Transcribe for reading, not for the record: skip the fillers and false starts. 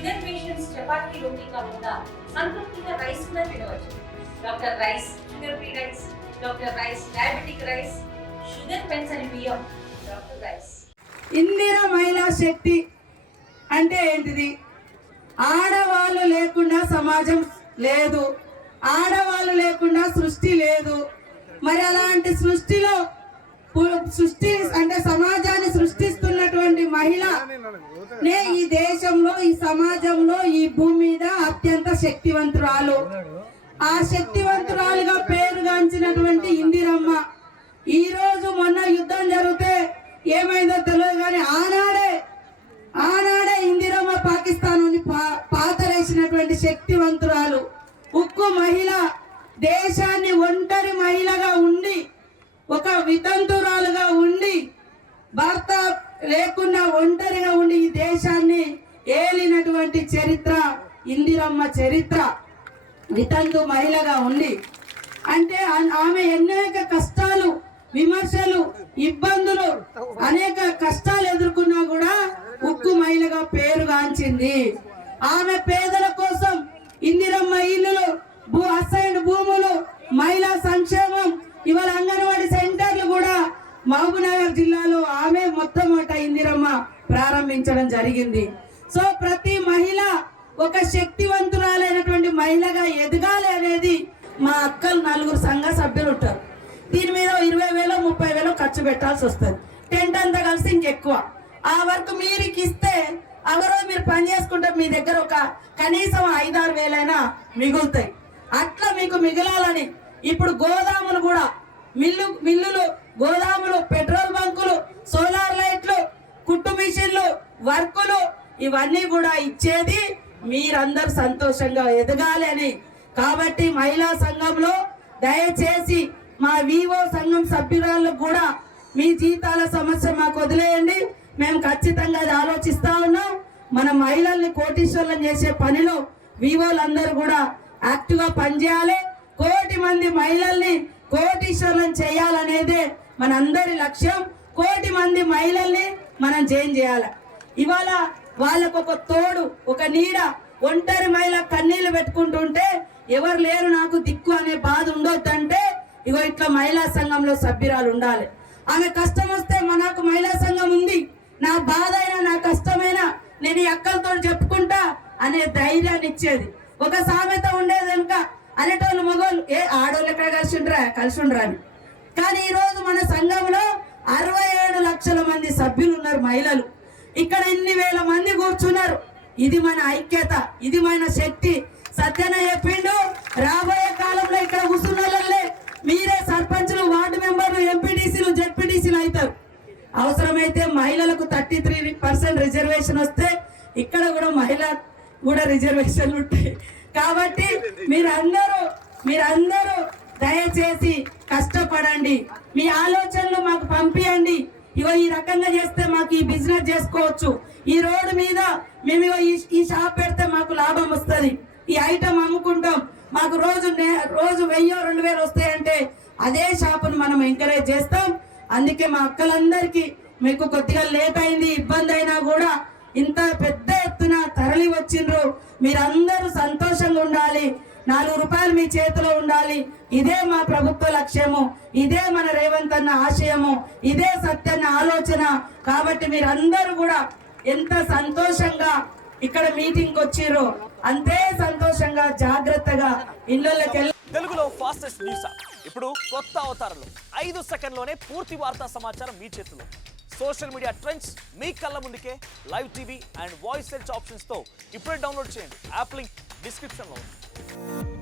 Sugar patients chapati రోటీ కాకుండా సంతృప్తిగా rice కూడా తినవచ్చు. Doctor rice, sugar free rice, doctor rice, diabetic rice, sugar పెన్సని బియ్యం, డాక్టర్ రైస్. ఇందిరా మహిళా శక్తి అంటే ఏంటిది? ఆడవాళ్ళు లేకుండా సమాజం లేదు, ఆడవాళ్ళు లేకుండా సృష్టి లేదు. మరి అలాంటి సృష్టి అంటే సమాజాన్ని సృష్టిస్తున్నటువంటి మహిళ నే ఈ దేశంలో, ఈ సమాజంలో, ఈ భూమి మీద అత్యంత శక్తివంతురాలు. ఆ శక్తివంతురాలుగా పేరుగాంచినటువంటి ఇందిరమ్మ ఈ రోజు మొన్న యుద్ధం జరిగితే ఏమైందో తెలియదు కానీ ఆనాడే ఇందిరమ్మ పాకిస్తాన్ పాతరేసినటువంటి శక్తివంతురాలు, ఉక్కు మహిళ, దేశాన్ని ఒంటరి మహిళగా ఉండి, ఒక వితంతురాలుగా ఉండి, భర్త లేకుండా ఒంటరిగా ఉండి ఈ దేశాన్ని ఏలినటువంటి చరిత్ర ఇందిరమ్మ చరిత్ర. వితంతు మహిళగా ఉండి అంటే ఆమె అనేక కష్టాలు, విమర్శలు, ఇబ్బందులు, అనేక కష్టాలు ఎదుర్కొన్నా కూడా ఉక్కు మహిళగా పేరుగాంచింది. ఆమె పేదల కోసం ఇందిరమ్మ ఇల్లులు, అసైన్డ్ భూములు, మహిళా సంక్షేమం, ఇవాళ అంగన్వాడీ సెంటర్లు కూడా మహబూబ్నగర్ జిల్లాలో ఆమె మొట్టమొదట ఇందిరమ్మ ప్రారంభించడం జరిగింది. సో ప్రతి మహిళ ఒక శక్తివంతురాలైనటువంటి మహిళగా ఎదగాలి అనేది మా అక్కలు 4 సంఘ సభ్యులు ఉంటారు. దీని మీద 20,000 30,000 ఖర్చు పెట్టాల్సి వస్తుంది. టెంట్ అంతా కలిసి ఇంకెక్కువ. ఆ వర్క్ మీరు ఇస్తే అవరోజు మీరు పని చేసుకుంటే మీ దగ్గర ఒక కనీసం 5-6 వేలైనా మిగులుతాయి. అట్లా మీకు మిగలాలని ఇప్పుడు గోదాములు కూడా, మిల్లులు, గోదాములు, పెట్రోల్ బంకులు, సోలార్ లైట్లు, కుట్టు మిషన్లు, వర్కులు ఇవన్నీ కూడా ఇచ్చేది మీరందరూ సంతోషంగా ఎదగాలి అని. కాబట్టి మహిళా సంఘంలో దయచేసి మా వివో సంఘం సభ్యురాళ్ళకు కూడా మీ జీతాల సమస్య మాకు వదిలేయండి, మేము ఖచ్చితంగా అది ఆలోచిస్తా ఉన్నాం. మన మహిళల్ని కోటీశ్వరులను చేసే పనిలో వివోలందరూ కూడా యాక్టివ్గా పనిచేయాలి. 1 కోటి మంది మహిళల్ని కోటీశ్వరులను చేయాలనేదే మనందరి లక్ష్యం. 1 కోటి మంది మహిళల్ని మనం చేయాలి. ఇవాళ వాళ్ళకు ఒక తోడు, ఒక నీడ, ఒంటరి మహిళ కన్నీళ్లు పెట్టుకుంటుంటే ఎవరు లేరు నాకు దిక్కు అనే బాధ ఉండొద్దంటే ఇగో ఇట్లా మహిళా సంఘంలో సభ్యురాలు ఉండాలి. ఆమె కష్టం వస్తే మనకు మహిళా సంఘం ఉంది, నా బాధ అయినా నా కష్టమైనా నేను ఈ అక్కలతో చెప్పుకుంటా అనే ధైర్యాన్ని ఇచ్చేది. ఒక సామెత ఉండేది వెనుక అనేటోళ్ళు మగోళ్ళు ఆడోళ్ళు ఎక్కడ కలిసి ఉండరా అని. కానీ ఈ రోజు మన సంఘంలో 67 లక్షల మంది సభ్యులు ఉన్నారు మహిళలు. ఇక్కడ ఇన్ని వేల మంది కూర్చున్నారు. ఇది మన ఐక్యత, ఇది మన శక్తి. సత్యన చెప్పిండు, రాబోయే కాలంలో ఇక్కడ కూర్చున్నోళ్ళే మీరే సర్పంచ్లు, వార్డు మెంబర్లు, ఎంపీటీసీలు, జెడ్పీటీసీలు అవుతారు. అవసరమైతే మహిళలకు 33% రిజర్వేషన్ వస్తే ఇక్కడ కూడా మహిళ కూడా రిజర్వేషన్లు ఉంటాయి. కాబట్టి మీరందరూ దయచేసి కష్టపడండి, మీ ఆలోచనలు మాకు పంపియండి. ఇగో ఈ రకంగా చేస్తే మాకు ఈ బిజినెస్ చేసుకోవచ్చు, ఈ రోడ్డు మీద మేము ఈ షాప్ పెడితే మాకు లాభం వస్తుంది, ఈ ఐటమ్ అమ్ముకుంటాం, మాకు రోజు 1000-2000 వస్తాయంటే అదే షాపును మనం ఎంకరేజ్ చేస్తాం. అందుకే మా అక్కలందరికీ మీకు కొద్దిగా లేట్ అయింది, ఇబ్బంది అయినా కూడా ఇంత పెద్ద ఎత్తున తరలి వచ్చిండ్రు. మీరందరూ సంతోషంగా ఉండాలి, 4 రూపాయలు మీ చేతిలో ఉండాలి. ఇదే మా ప్రభుత్వ లక్ష్యము, ఇదే మన రేవంత్ అన్న ఆశయము, ఇదే సత్యన్న ఆలోచన. కాబట్టి మీరందరూ కూడా ఎంత సంతోషంగా ఇక్కడ మీటింగ్ వచ్చిర్రో అంతే సంతోషంగా జాగ్రత్తగా ఇళ్ళకి వెళ్ళి. తెలుగులో ఫాస్టెస్ట్ న్యూస్ ఇప్పుడు కొత్త అవతారంలో 5 సెకండ్లోనే పూర్తి వార్తా సమాచారం మీ చేతిలో. సోషల్ మీడియా ట్రెండ్స్ మీ కళ్ళ ముందుకే live TV and voice search options తో ఇప్పుడే డౌన్లోడ్ చేయండి. యాప్ లింక్ డిస్క్రిప్షన్ లో ఉంది.